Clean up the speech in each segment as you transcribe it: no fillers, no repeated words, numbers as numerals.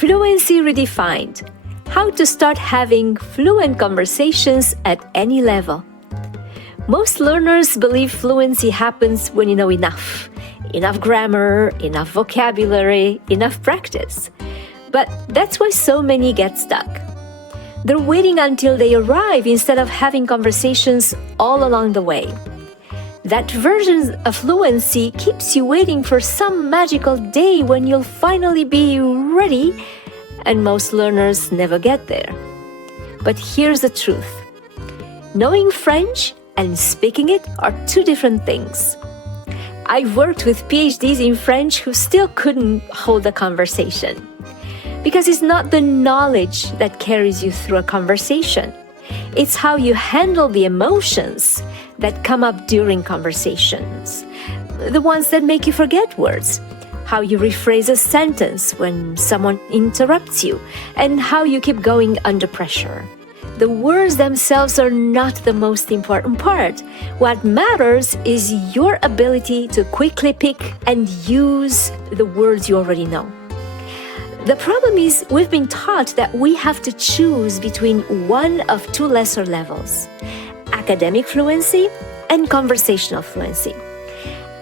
Fluency Redefined: How to start having fluent conversations at any level. Most learners believe fluency happens when you know enough grammar, enough vocabulary, enough practice. But that's why so many get stuck. They're waiting until they arrive instead of having conversations all along the way. That version of fluency keeps you waiting for some magical day when you'll finally be ready, and most learners never get there. But here's the truth. Knowing French and speaking it are two different things. I've worked with PhDs in French who still couldn't hold a conversation. Because it's not the knowledge that carries you through a conversation. It's how you handle the emotions that come up during conversations, the ones that make you forget words, how you rephrase a sentence when someone interrupts you, and how you keep going under pressure. The words themselves are not the most important part. What matters is your ability to quickly pick and use the words you already know. The problem is we've been taught that we have to choose between one of two lesser levels: academic fluency and conversational fluency.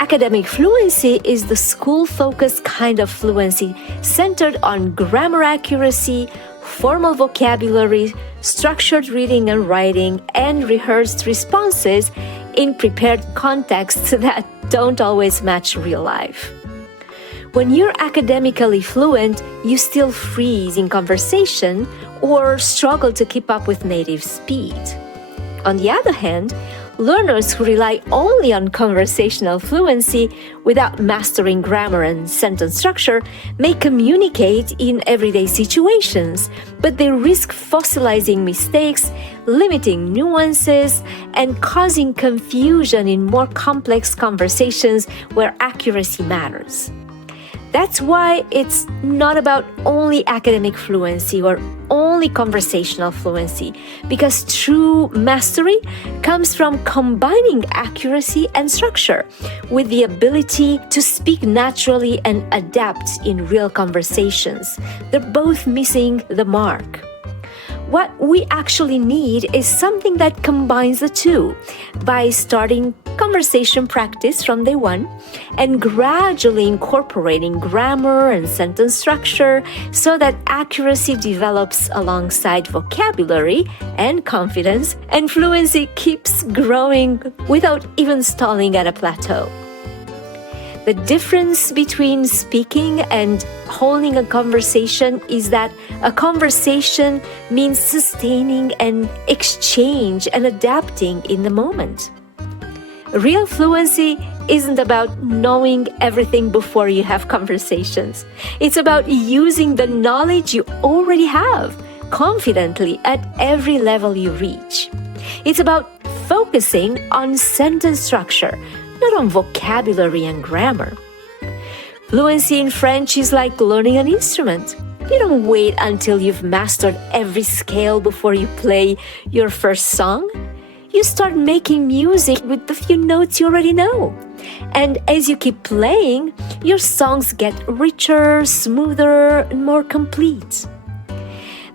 Academic fluency is the school-focused kind of fluency centered on grammar accuracy, formal vocabulary, structured reading and writing, and rehearsed responses in prepared contexts that don't always match real life. When you're academically fluent, you still freeze in conversation or struggle to keep up with native speed. On the other hand, learners who rely only on conversational fluency without mastering grammar and sentence structure may communicate in everyday situations, but they risk fossilizing mistakes, limiting nuances, and causing confusion in more complex conversations where accuracy matters. That's why it's not about only academic fluency or only conversational fluency, because true mastery comes from combining accuracy and structure with the ability to speak naturally and adapt in real conversations. They're both missing the mark. What we actually need is something that combines the two by starting conversation practice from day one and gradually incorporating grammar and sentence structure so that accuracy develops alongside vocabulary and confidence, and fluency keeps growing without even stalling at a plateau. The difference between speaking and holding a conversation is that a conversation means sustaining and exchange and adapting in the moment. Real fluency isn't about knowing everything before you have conversations. It's about using the knowledge you already have confidently at every level you reach. It's about focusing on sentence structure, not on vocabulary and grammar. Fluency in French is like learning an instrument. You don't wait until you've mastered every scale before you play your first song. You start making music with the few notes you already know. And as you keep playing, your songs get richer, smoother, and more complete.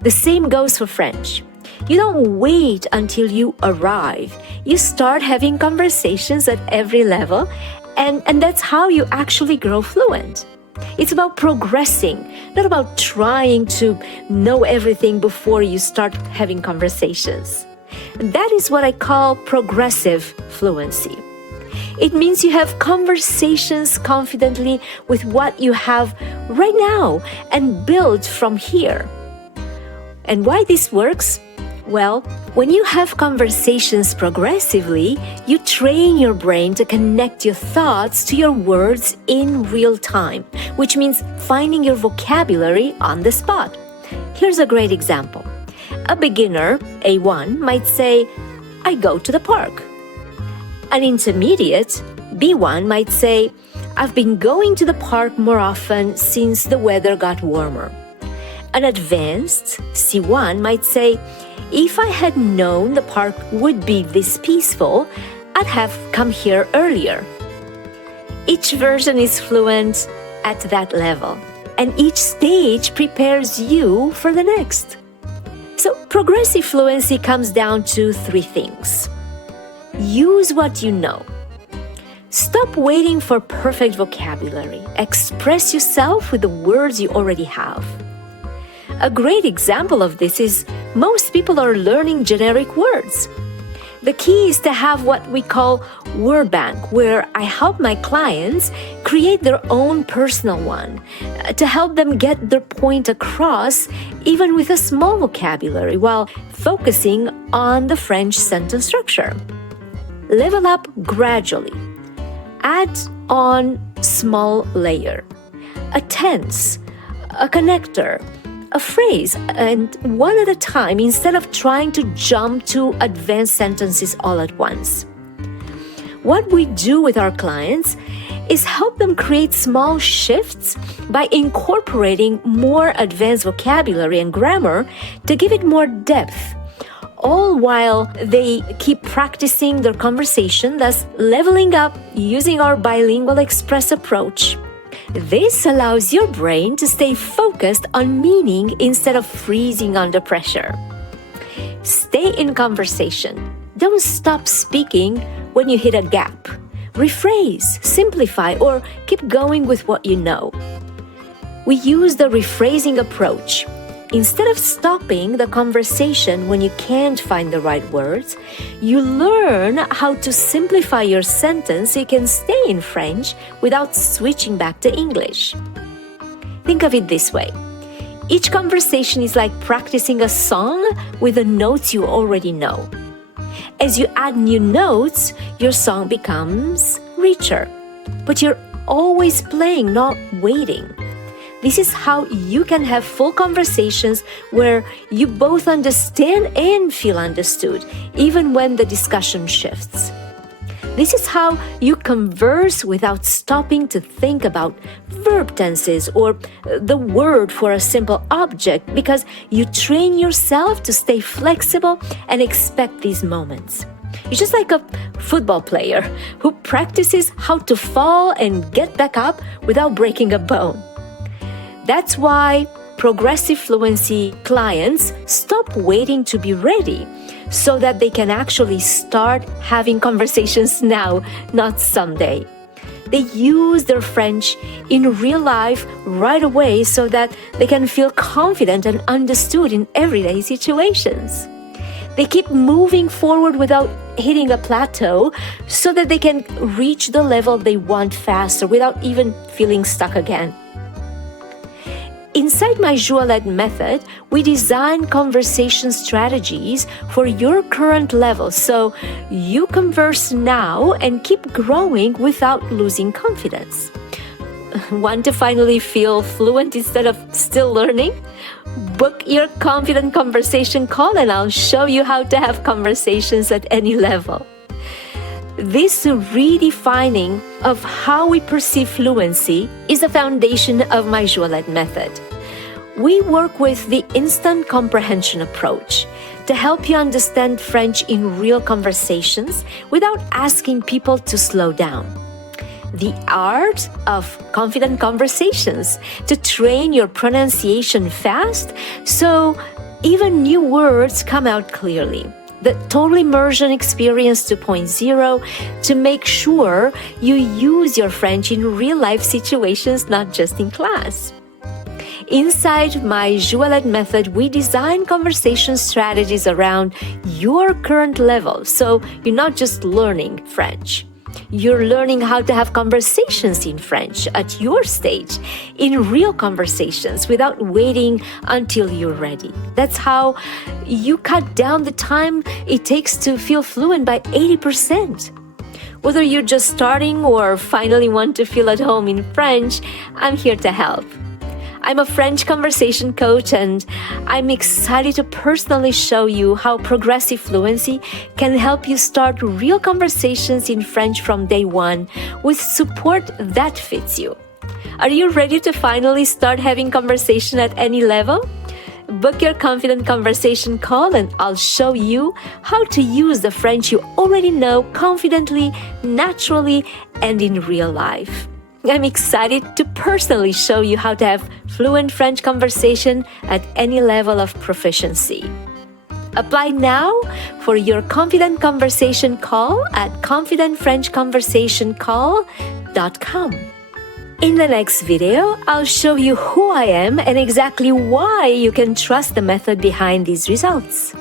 The same goes for French. You don't wait until you arrive. You start having conversations at every level, and that's how you actually grow fluent. It's about progressing, not about trying to know everything before you start having conversations. That is what I call progressive fluency. It means you have conversations confidently with what you have right now and build from here. And why this works? Well, when you have conversations progressively, you train your brain to connect your thoughts to your words in real time, which means finding your vocabulary on the spot. Here's a great example. A beginner, A1, might say, "I go to the park." An intermediate, B1, might say, "I've been going to the park more often since the weather got warmer." An advanced, C1, might say, "If I had known the park would be this peaceful, I'd have come here earlier." Each version is fluent at that level. and each stage prepares you for the next. So progressive fluency comes down to 3 things. Use what you know. Stop waiting for perfect vocabulary. Express yourself with the words you already have. A great example of this is most people are learning generic words. The key is to have what we call word bank, where I help my clients create their own personal one to help them get their point across even with a small vocabulary while focusing on the French sentence structure. Level up gradually. Add on small layer, a tense, a connector, a phrase, and one at a time instead of trying to jump to advanced sentences all at once. What we do with our clients is help them create small shifts by incorporating more advanced vocabulary and grammar to give it more depth, all while they keep practicing their conversation, thus leveling up using our bilingual express approach. This allows your brain to stay focused on meaning instead of freezing under pressure. Stay in conversation. Don't stop speaking when you hit a gap. Rephrase, simplify, or keep going with what you know. We use the rephrasing approach. Instead of stopping the conversation when you can't find the right words, you learn how to simplify your sentence so you can stay in French without switching back to English. Think of it this way. Each conversation is like practicing a song with the notes you already know. As you add new notes, your song becomes richer. But you're always playing, not waiting. This is how you can have full conversations where you both understand and feel understood, even when the discussion shifts. This is how you converse without stopping to think about verb tenses or the word for a simple object, because you train yourself to stay flexible and expect these moments. You're just like a football player who practices how to fall and get back up without breaking a bone. That's why progressive fluency clients stop waiting to be ready so that they can actually start having conversations now, not someday. They use their French in real life right away so that they can feel confident and understood in everyday situations. They keep moving forward without hitting a plateau so that they can reach the level they want faster without even feeling stuck again. Inside my Llyane method, we design conversation strategies for your current level so you converse now and keep growing without losing confidence. Want to finally feel fluent instead of still learning? Book your confident conversation call and I'll show you how to have conversations at any level. This redefining of how we perceive fluency is the foundation of my Llyane method. We work with the instant comprehension approach to help you understand French in real conversations without asking people to slow down. The art of confident conversations to train your pronunciation fast so even new words come out clearly. The Total Immersion Experience 2.0 to make sure you use your French in real-life situations, not just in class. Inside my Llyane method, we design conversation strategies around your current level, so you're not just learning French. You're learning how to have conversations in French at your stage, in real conversations, without waiting until you're ready. That's how you cut down the time it takes to feel fluent by 80%. Whether you're just starting or finally want to feel at home in French, I'm here to help. I'm a French conversation coach, and I'm excited to personally show you how progressive fluency can help you start real conversations in French from day one with support that fits you. Are you ready to finally start having conversation at any level? Book your confident conversation call and I'll show you how to use the French you already know confidently, naturally, and in real life. I'm excited to personally show you how to have fluent French conversation at any level of proficiency. Apply now for your Confident Conversation Call at confidentfrenchconversationcall.com. In the next video, I'll show you who I am and exactly why you can trust the method behind these results.